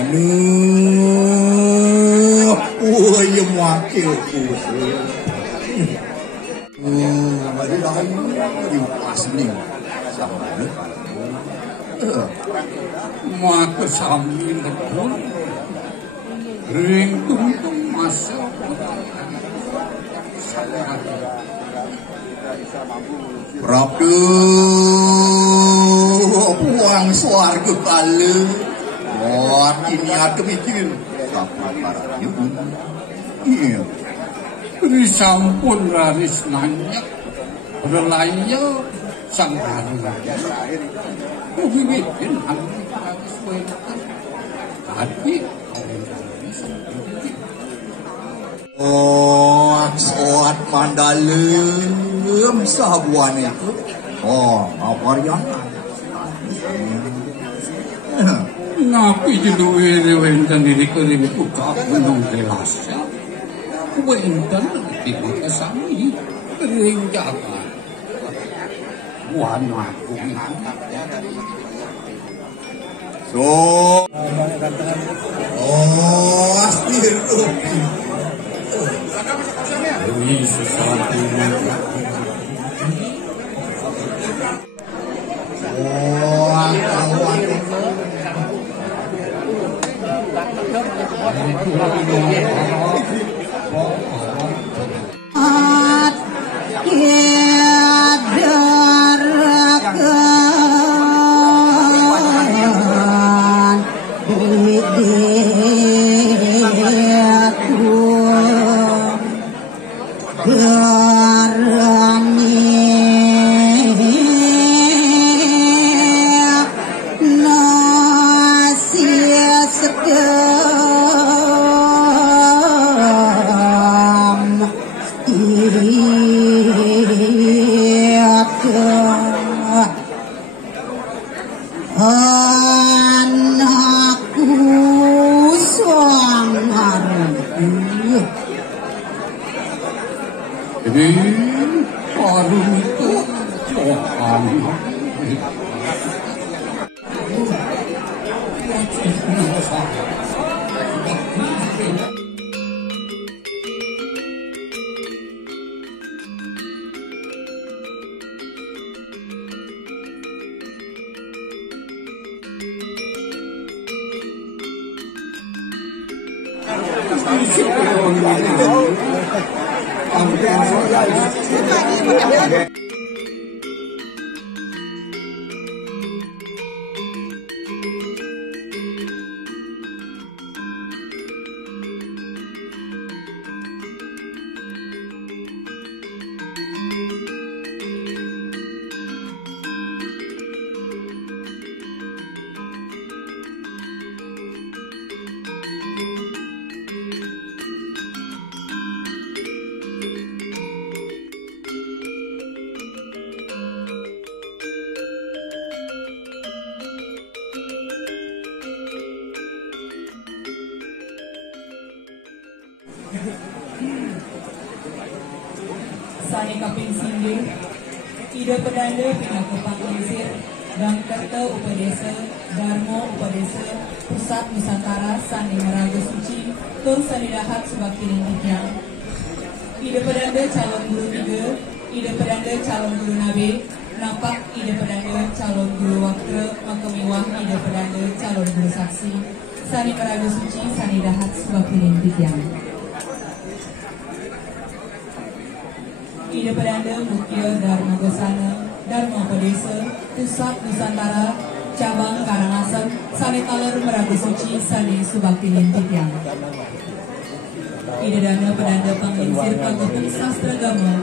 Anu, yang wakil bagi lahan di pas ni sama ni. Maka sambil pun ring tuntung masuk. Prabu puang swarga kala. Wah, ini ada mikir. Tapi parahnya pun. Iya. Ini sampun laris nanyak. Relaya sang harga. Kubibitin hamil laris wetan. Tapi oh, soat mandalem sahabuan itu. Oh, apa yang napi jenuwe wenten diri kering pucak gunung delasa. Wenten di makasami kering jaga. Wana aku. So, oh, astir tuh. Ini sesuatu yang Sani kaping singgih, ide pedanda pinaka panglingsir, dan kerta upadesa, Dharma upadesa, pusat Nusantara Sani Meraga Suci, tur Sani Dahat Subakti Lingkitnya. Ide pedanda calon guru 3, ide pedanda calon guru nabe, nampak ide pedanda calon guru wakra, makamiwah ide pedanda calon guru saksi, Sani Meraga Suci, Sani Dahat Subakti Lingkitnya. Ide pedanda Mutia Dharma Gosana, Dharma Padesa, Pusat Nusantara, Cabang Karangasem, Sani Taler Meraga Suci, Sani Subakti Lintipyang. Ide dana pedanda Panglingsir Kabupaten Sastra Gama,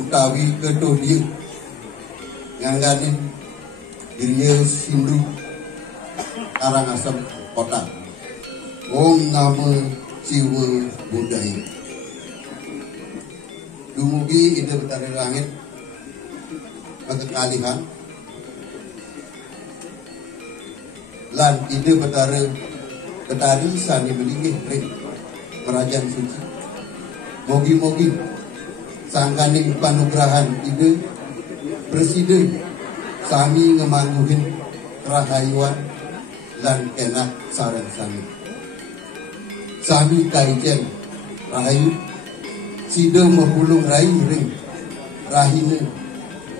utawi kedoh dia ngangganin dirinya Sindu Karangasem Kota. Om Namo Siwa Budaya. Dumugi ide betari langit kekalihan lan ide betari sani melinggih ring kerajaan suci. Mogi-mogi sangkaning panugrahan ide presiden sami ngemangguhin rahayuan lan kenak sareng sami kaijen rahayu sida mehulung rai ring rahine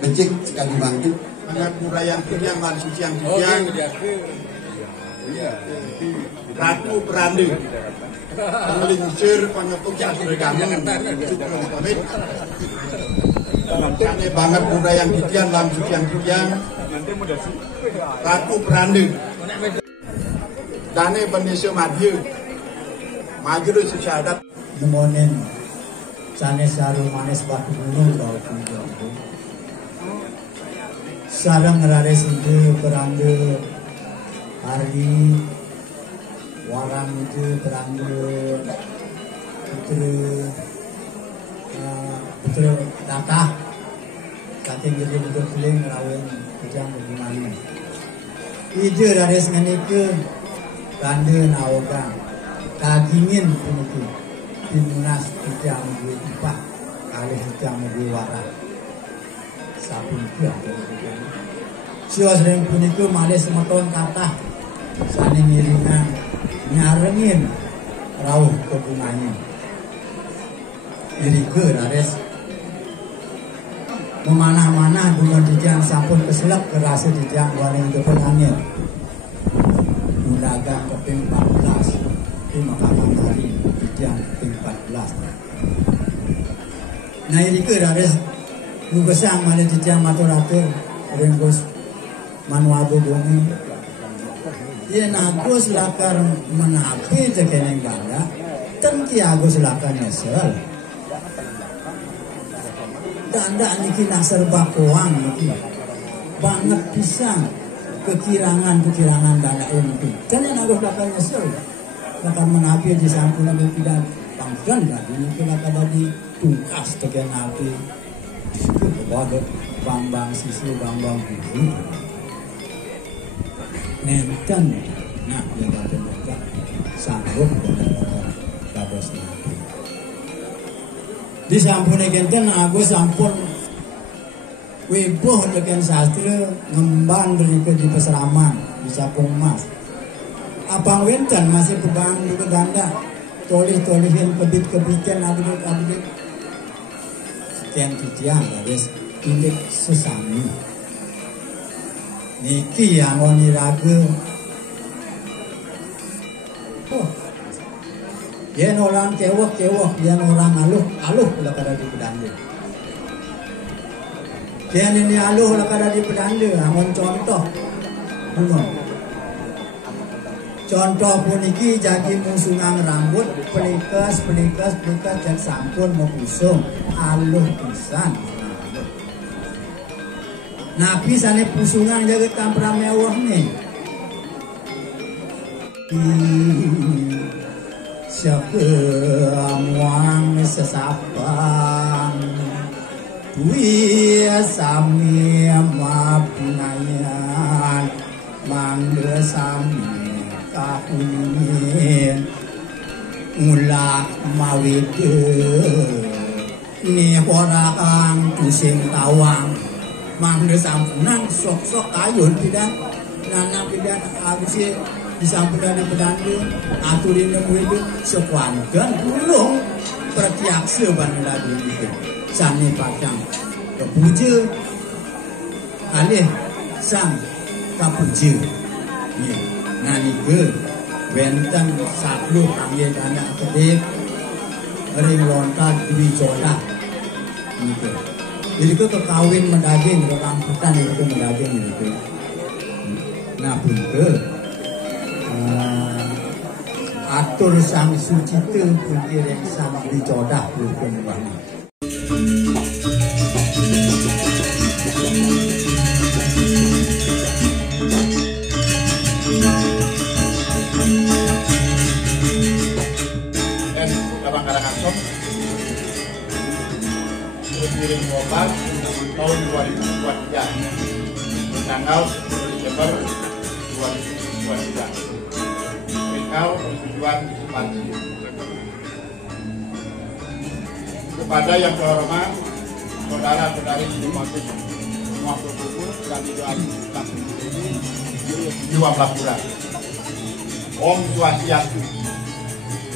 becek sekali bangkit Anak murayang yang man suciang yang Ratu Perandu Melincir pengetuk yang sudah kamu pamit Kane banget murayang kidian lam suciang Ratu Perandu Dane Indonesia maju sesyadat nemonin sanes saru manes batu gunung kau kunjung sarang ngerares itu berangge hari warang itu berangge putra tatah kating jadi betul keling rawin kejang bagaimana itu rares nganike kande naoga kagingin itu dimunas tidak menjadi empat kali tidak menjadi warah sabun dia siwa sering pun itu malah semeton kata sani miringan nyarengin rauh kebunganya diri ke rares memanah-manah dengan dijang sampun keselak kerasa dijang warna kepenangnya dagang keping 14 di Mahkamah Hari dijang keping 14 nah ini ke rares nugesang malah dijang maturatur renggus manuado bumi dia nagus lakar menapi tekeneng ganda tenki agus lakar nyesel ganda niki nak serba koang niki banget pisang kekirangan ganda ini kan yang agus lakar nyesel lakar menapi di samping nabi tidak pangkan kan ini lakar tadi tungkas teken napi kepada bang sisi bang bumi nenten nah yang ada mereka sanggup kabos nabi di sampun enten aku sampun wibuh dengan sastra ngembang dari di peseraman di Capung Mas abang wenten masih bebang di ganda tolih-tolihin kebit-kebitan abit sekian kijian guys milik sesami niki yang ngoni ragu dia orang kewok dia orang aluh lah kada di pedande dia ini aluh lah kada di pedande amon contoh contoh puniki jadi musungang rambut pelikas dan sampun mengusung aluh pisan Nabi sana pusungan jaga tampra mewah nih. Siapa muang sesapan, Dwi sami mapinayan, mangga sami kakunin, mulak mawide, ni orang tusing tawang. Mangga sampunan sok-sok kayun tidak nana tidak habis di sampunan di pedande aturin yang itu sekuangan ulung pertiakse bandar itu sani padang kepuja alih sang kapuja ya nani ke bentang saklu panggil anak kedek ring lontar dwi jola gitu. Jadi itu kawin mendaging ke rambutan itu mendaging itu. Nah bunte atur sang suci tu pun sang dicodah bukan banget. Miring 12 tahun 2023 tanggal 10 Desember 2023 perihal persetujuan ekspansi. Kepada yang terhormat saudara-saudari semua berkumpul dan di Wamlapura. Om Swastiastu.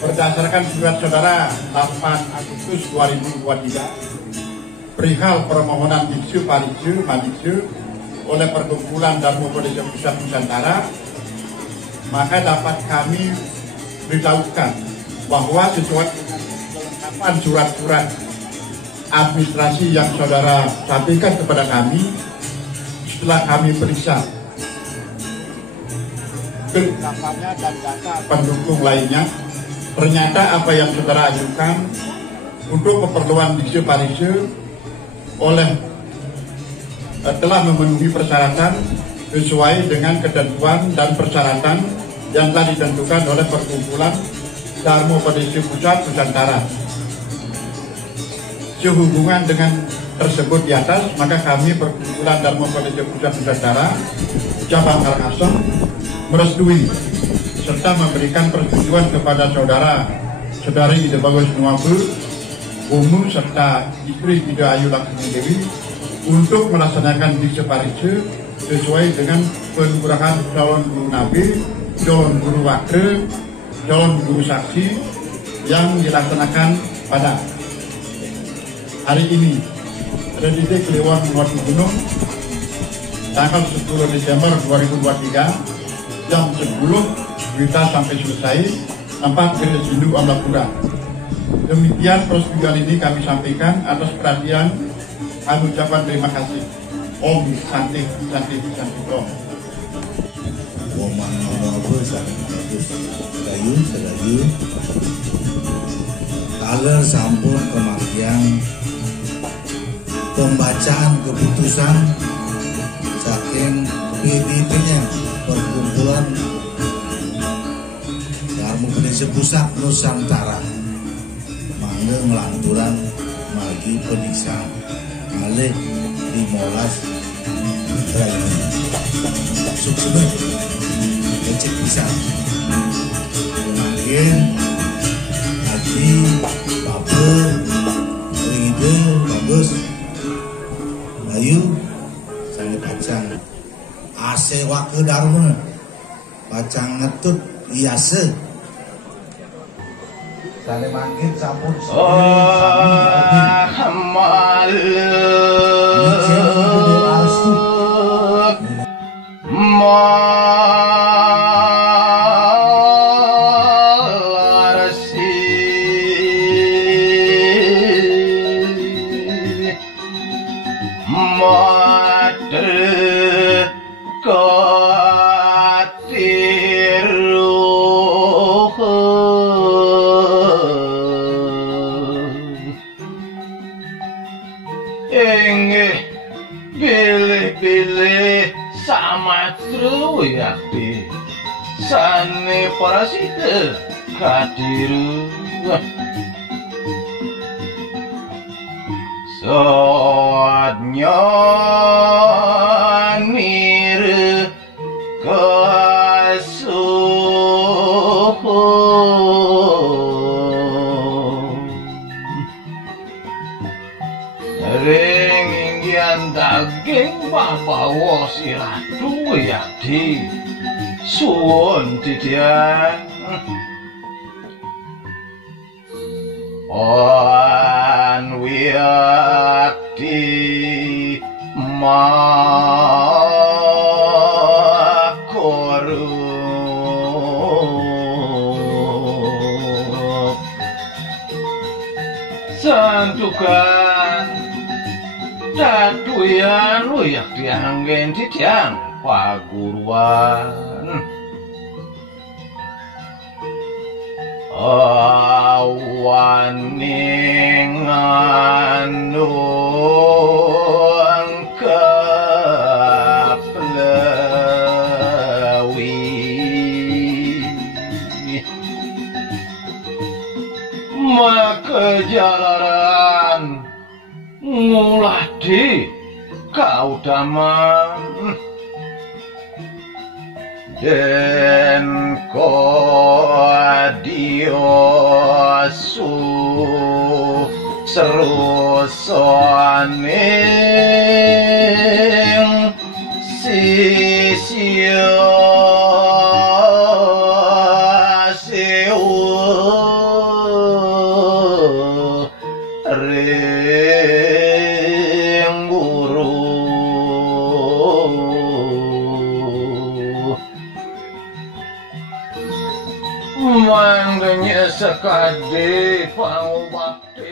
Berdasarkan surat saudara 8 Agustus 2023 perihal permohonan Biksu Pariksu Madiksu oleh Perkumpulan Dharmopadesa Pusat Nusantara, maka dapat kami beritahukan bahwa sesuai kelengkapan surat-surat administrasi yang saudara sampaikan kepada kami, setelah kami periksa kelengkapannya dan data pendukung lainnya, ternyata apa yang saudara ajukan untuk keperluan Biksu Pariksu telah memenuhi persyaratan sesuai dengan ketentuan dan persyaratan yang telah ditentukan oleh Perkumpulan Dharmopadesa Pusat Nusantara. Sehubungan dengan tersebut di atas, maka kami Perkumpulan Dharmopadesa Pusat Nusantara Cabang Karangasem merestui serta memberikan persetujuan kepada saudari Ida Bagus Nuwabu, Umu serta istri Ida Ayu Laksmi Dewi untuk melaksanakan Biksu Pariksu sesuai dengan pengurangan calon guru nabi, calon guru wakil, calon guru saksi yang dilaksanakan pada hari ini ada di Kliwon Watu Gunung tanggal 10 Desember 2023 jam 10 kita sampai selesai tempat Gereja Hindu Wamlapura. Demikian persetujuan ini kami sampaikan atas perhatian. Kami ucapkan terima kasih. Om Santi Santi Santi Om. Selayu kaler sampun kemakian pembacaan keputusan saking PDP-nya Perkumpulan Dharmopadesa Pusat Nusantara mangga ngelanturan magi peniksaan malih 15 terakhir sukses ecek bisa makin haji baper ide bagus ayu sangat bacang asewa ke darma bacang ngetut iase sale makin sampun pilih-pilih sama Truyakti sane parasite kadiru soadnya nir kasuh daging bawa siratu yakti suwun titian on wiyakti makoru santukan Tatuyan luyak dianggen titian paguruan awaning anung kaplewi maka jalaran muladi kaudaman den kodiosu serusoning sisio ring guru mangganya sekade pangubakti